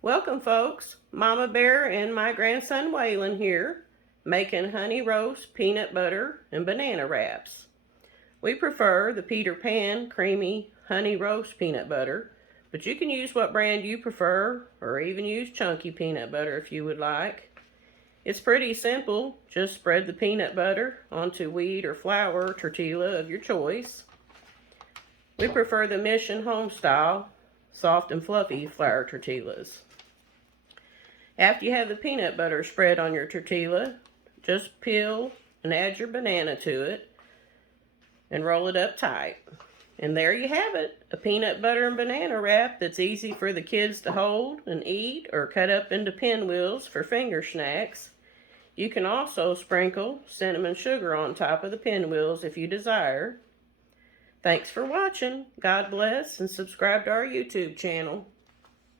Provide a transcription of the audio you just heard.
Welcome, folks. Mama Bear and my grandson Waylon here, making honey roast peanut butter and banana wraps. We prefer the Peter Pan creamy honey roast peanut butter, but you can use what brand you prefer, or even use chunky peanut butter if you would like. It's pretty simple. Just spread the peanut butter onto wheat or flour tortilla of your choice. We prefer the Mission Home style, soft and fluffy flour tortillas. After you have the peanut butter spread on your tortilla, just peel and add your banana to it and roll it up tight. And there you have it, a peanut butter and banana wrap that's easy for the kids to hold and eat or cut up into pinwheels for finger snacks. You can also sprinkle cinnamon sugar on top of the pinwheels if you desire. Thanks for watching. God bless, and subscribe to our YouTube channel.